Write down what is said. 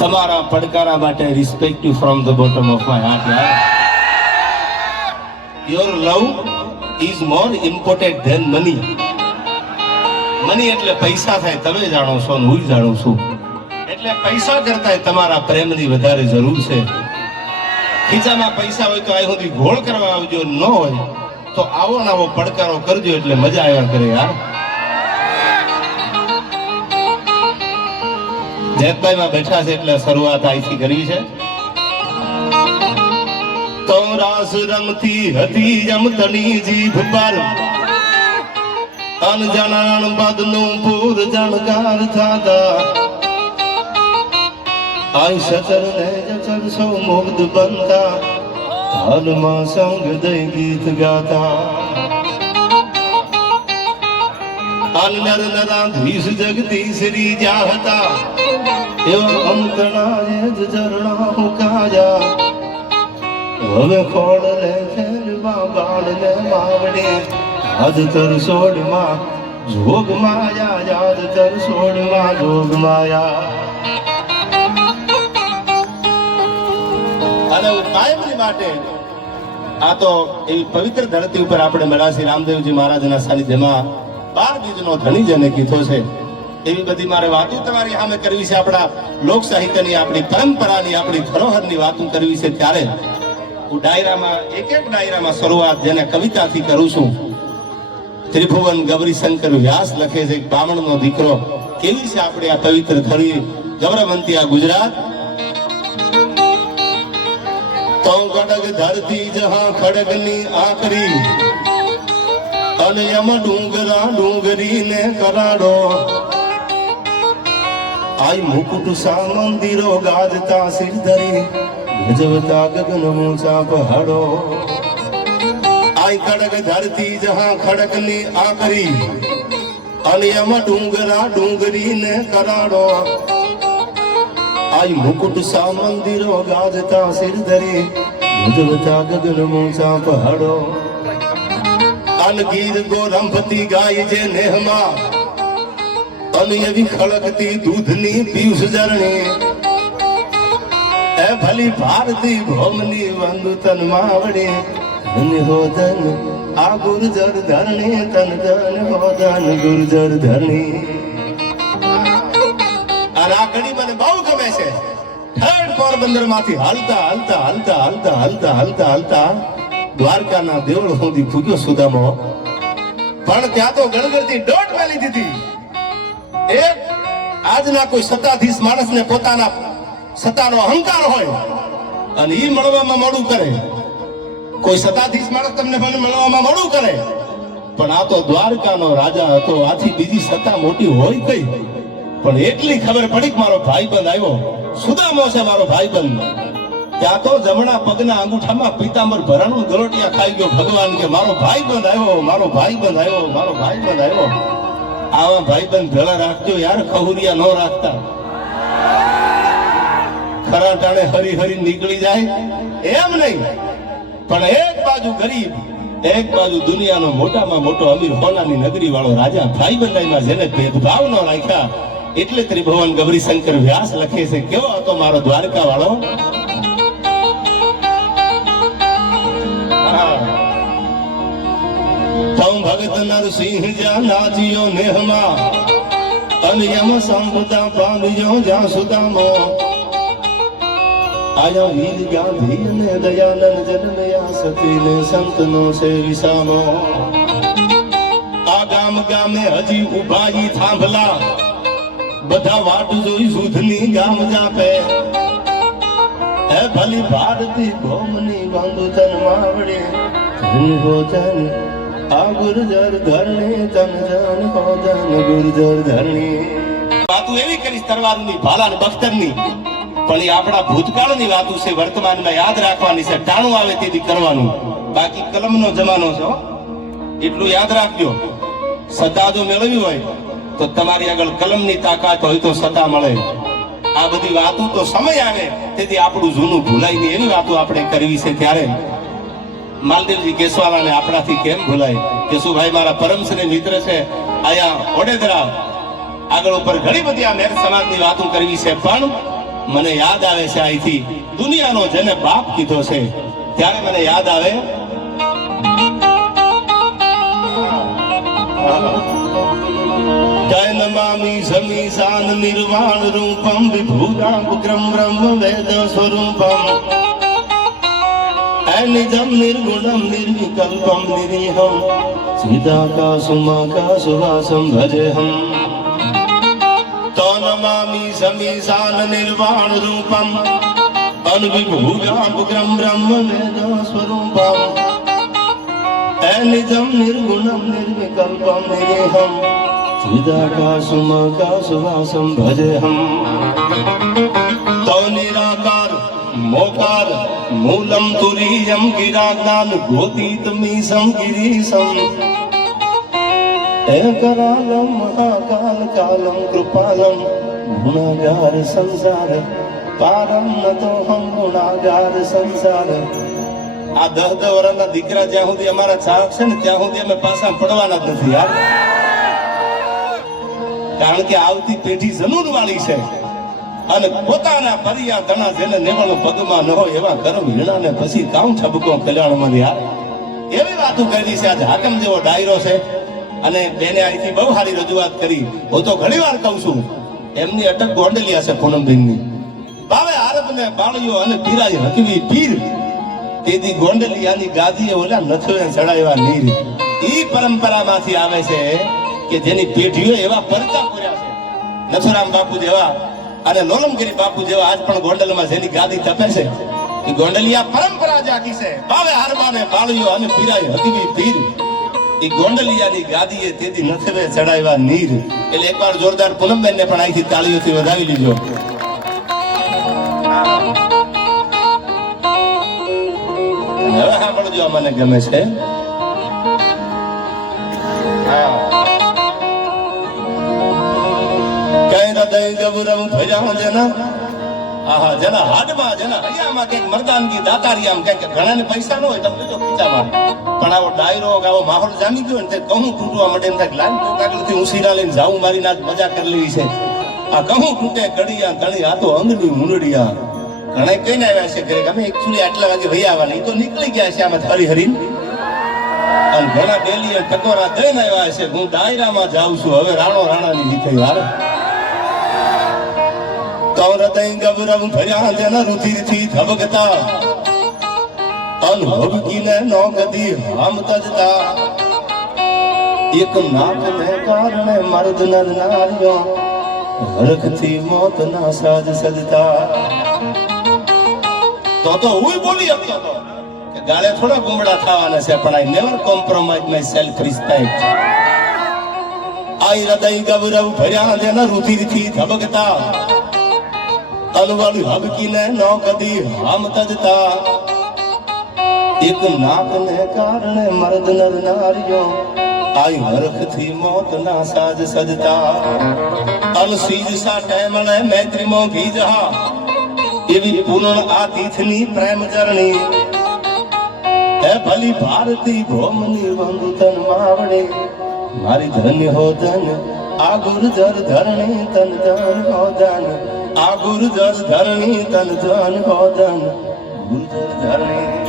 તમારા પડકારા માટે respect you from the bottom of my heart યાર. Your love is more important than money. Money એટલે પૈસા થાય, તમે જાણો છો ને હું જાણું છું. એટલે પૈસા કરતા તમારા પ્રેમની વધારે જરૂર છે. ખીચામાં પૈસા હોય તો આ સુધી ગોળ કરવા આવજો, ન હોય તો આવો ને આવો પડકારો કરજો એટલે મજા આવ્યા કરે યાર. જેતભાઈ માં બેઠા છે એટલે શરૂઆત અહીંથી કરવી છે. તો રાસ રમતી હતી જમતણી જીભ પર, અનજાણ પદનું પૂર જાણકાર થતા. આઈ સતર ને જચર સો મુગ્ધ બનતા, હાલમાં સંગ દઈ ગીત ગાતા. અનર નરાધીશ જગદીશ રી જાહતા, એવા અંતણા જ ઝરણા મુકાયા. હવે ખોડ લે ખેલવા બાળ ને માવડે, આજ તર સોડમાં જોગ માયા, યાદ તર સોડમાં જોગ માયા. અને કાયમની માટે આ તો એવી પવિત્ર ધરતી ઉપર આપણે મળ્યા છે. રામદેવજી મહારાજના સાનિધ્યમાં 12 બીજનો ધણી જેને કીધો છે. એવી બધી મારે વાતો તમારી સામે કરવી છે. આપણા લોક સાહિત્યની, આપણી પરંપરાની, આપણી ધરોહરની વાતો કરવી છે. ત્યારે હું ડાયરામાં એક ડાયરામાં શરૂઆત જેને કવિતાથી કરું છું. ત્રિભુવન ગૌરીશંકર વ્યાસ લખે છે, બ્રાહ્મણનો દીકરો. કેવી છે આપણી આ પવિત્ર ધરી, ગૌરવંતી આ ગુજરાત. તો ખડગ ધરતી જહા ખડગની આકરી, અને યમ ડુંગરા ડુંગરીને કરાડો. આઈ મુકુટ સા મંદિરો ગાજતા સિર ધરી, ગજવતા ગગન ઊંચા પહાડો. આઈ ખડગ ધરતી જહા ખડગની આકરી, અને યમ ડુંગરા ડુંગરીને કરાડો. આઈ મુકુટ સા મંદિરો ગાજતા સિર ધરી, ગજવતા ગગન ઊંચા પહાડો. અનગીર ગોરંભતી ગાય જે નેહમાં, અને એવી ખળકતી દૂધની પિયુષ ઝરણી. એ ભલી ભારતી ભોમની વંદુ તન માવડી, ધન હો ધન આ ગુર્જર ધરણી, તન ધન હો ધન ગુર્જર ધરણી. આ ઘડી મને બહુ ગમે છે. ઠેઠ પોરબંદર માંથી હાલતા હાલતા હાલતા હાલતા હાલતા હાલતા હાલતા દ્વારકાના દેવળ સુધી પૂગ્યો સુદામો. પણ ત્યાં તો ગણગણતી દોટ મેલી દીધી. એક આજના કોઈ સત્તાધીશ માણસને પોતાના સત્તાનો અહંકાર હોય અને ઈ મળવામાં મોડું કરે. કોઈ સત્તાધીશ માણસ તમને મળવામાં મોડું કરે, પણ આ તો દ્વારકાનો રાજા હતો. આથી બીજી સત્તા મોટી હોય કઈ? પણ એટલી ખબર પડી કે મારો ભાઈબંધ આવ્યો, સુદામો છે મારો ભાઈબંધ. ત્યાં તો જમણા પગના અંગૂઠામાં પીતાંબર ભરાનું ગલોટિયા ખાઈ ગયો ભગવાન કે મારો ભાઈબંધ આવ્યો, મારો ભાઈબંધ આવ્યો, મારો ભાઈબંધ આવ્યો. આવા ભાઈબંધ ભેળા રાખજો યાર, ખહુરિયા ન રાખતા. ખરા ટાણે હરી હરી નીકળી જાય એમ નહીં. પણ એક બાજુ ગરીબ, એક બાજુ દુનિયાનો મોટામાં મોટો અમીર હોનાની નગરી વાળો રાજા, ભાઈબંધાઈમાં જેને ભેદભાવ ન રાખ્યા. એટલે ત્રિભુવન ગૌરીશંકર વ્યાસ લખે છે, કેવો હતો મારો દ્વારકા વાળો. ભગત નરસિંહ જ્યાં નાચ્યો નેહમાં, અને યમ સંપદા પામ્યો જ્યાં સુદામો. આયા વીર ગાંધી અને દયાનંદ જન્મયા, સતીને સંતનો છે વિસામો. આ ગામ ગામે હજી ઉભા ઈ થાંભલા, બધા વાટ જોઈ સુધની ગામ જાપે. હે ભલી ભારતી ભોમની વાંદુ તન માવડે, ધન હો ધન આ ગુર્જર ધરણી, તન જન હો ધન ગુર્જર ધરણી. વાતો એવી કરીશ તરવારની, ભાલા ને બખ્તરની, પણ એ આપણા ભૂતકાળની વાતો છે, વર્તમાનમાં યાદ રાખવાની છે. ટાણું આવે તેથી કરવાનું. બાકી કલમનો જમાનો છે, એટલું યાદ રાખજો. સત્તા જો મેળવી હોય તો તમારી આગળ કલમની તાકાત હોય તો સત્તા મળે. આ બધી વાતો તો સમય આવે તેથી આપણું જૂનું ભૂલાય નહીં, એવી વાતો આપણે કરવી છે. ત્યારે માલદેવજી કેશવાલાને આપણાથી કેમ ભૂલાય? કેશુભાઈ મારા પરમ શ્રી મિત્ર છે, આયા ઓડેદરા આગળ ઉપર ઘણી બધી આ મેર સમાજની વાતો કરવી છે. પણ મને યાદ આવે છે અહીંથી દુનિયાનો જેને બાપ કીધો છે ત્યારે મને યાદ આવે જય નમામિ સમીશાન નિર્વાણ રૂપમ વિભૂતાંકુગ્રમ બ્રહ્મ વેદ સ્વરૂપમ નિજમ નિર્ગુણમ નિર્વિકલ્પમ નિરીહમ સીતાકાશુમાકાશુવાસમ ભજેહમ તો નમામિ સમીશાન નિર્વાણ રૂપમ અનવિભૂતાંકુગ્રમ બ્રહ્મ વેદ સ્વરૂપમ નિજમ નિર્ગુણમ નિર્વિકલ્પમ નિરીહમ સીતાકાશુમાકાશુવાસમ ભજેહમ તો નિરાકાર મોકાર મૂલમ તુરીયમ ગિરાજ્ઞાન ગોતીતમીસમ ગિરીશમ એકરાલમ મહાકાલ કાલમ કૃપાલમ ગુણાગાર સંસાર પારમ નતોહમ ગુણાગાર સંસાર આ 10 વર્ષના દીકરા જ્યાં સુધી અમારા ચાહક છે ને ત્યાં સુધી અમે પાછા પડવાના જ નથી યાર કારણ કે આવતી પેઢી જનૂન વાળી છે અને પોતાના પરિયા ધણા જેને નેવળ પગમાં ન હોય એવા કર્મ હીણાને પછી કાઉ છબકો કલ્યાણમાં યાર એવી વાતો કરી છે આજે હાકમ જેવો ડાયરો છે અને બેને અહીંથી બહુ સારી રજૂઆત કરી હું તો ઘણી વાર કહું છું એમની અટક ગોંડલિયા છે પૂનમબેનની બાવે આરબને બાળીઓ અને પીરાય હકવી પીર તેથી ગોંડલિયાની ગાદીએ ઓલા નથવે ચડાવ્યા નીર ઈ પરંપરામાંથી આવે છે કે જેની પેઢીઓ એવા પરચા પૂર્યા છે નથુરામ બાપુ જેવા અને લોલમગીરી બાપુ જેવા આજ પણ ગોંડલમાં જેની ગાદી તપે છે એ ગોંડલિયા પરંપરા જાગી છે બાવે હારમાને બાળીઓ અને પીરાય હકવી પીર એ ગોંડલિયાની ગાદીએ તેથી નથવે ચડાવ્યા નીર એટલે એકવાર જોરદાર પૂનમબેનને પણ અહીંથી તાળીઓથી વધાવી લીજો હવે સાંભળજો મને ગમે છે ગૌરવ ભર્યા જેના આહા જેના હાડમાં જેના હૈયામાં કઈક મરદાનગી દાતારી આમ કઈક ઘણાને પૈસા ન હોય તો બીજો ખીચામાં પણ આવો ડાયરો આવો માહોલ જામી ગયો ને તે કહું તૂટવા માટે એમ થાય લાઈન કાગળથી હું સીરા લઈને જાઉં મારી નાચ મજા કરી લેવી છે આ કહું તૂટે કડિયા કણી આ તો અંગની મુંડડિયા ઘણા કઈને આવ્યા છે ઘરે અમે એકચ્યુઅલી આટલા વાગે વહી આવવાના એ તો નીકળી ગયા છે આમાં હરી હરીને અને ઘણા ડેલી ટકોરા દઈને આવ્યા છે હું ડાયરામાં જાઉં છું હવે રાણો રાણાની જીતે યાર તો હૃદય ગૌરવ ભર્યા જેના રુધિરથી ધબકતા અનુભવકીને નો ગદી હામ તજતા એક નાકને કારણે મર્દ નર નારીઓ હરખથી મોતના સાજ સજતા તો હું બોલી શકતો હતો કે ગાળે થોડા ગુમડા થવાના છે પણ I never compromise my self respect I હૃદય ગૌરવ ભર્યા જેના રુધિરથી ધબકતા અનવળી હબકીને નો કદી હામ તજતા એક નાકને કારણે મર્દ નર નારીઓ આઈ હરખથી મોતના સાજ સજતા અનસીજ સાટે મને મૈત્રી મોઘી જહા એવી પૂર્ણ આ તીર્થની પ્રેમ ચરણી હે ભલી ભારતી ભોમની વંદુ તન માવડે મારી ધન્ય હો ધન આ ગુર્જર ધરણી તન ધન હો ધન આ ગુર્જર ધરણી તન ધન હો ધન ગુર્જર ધરણી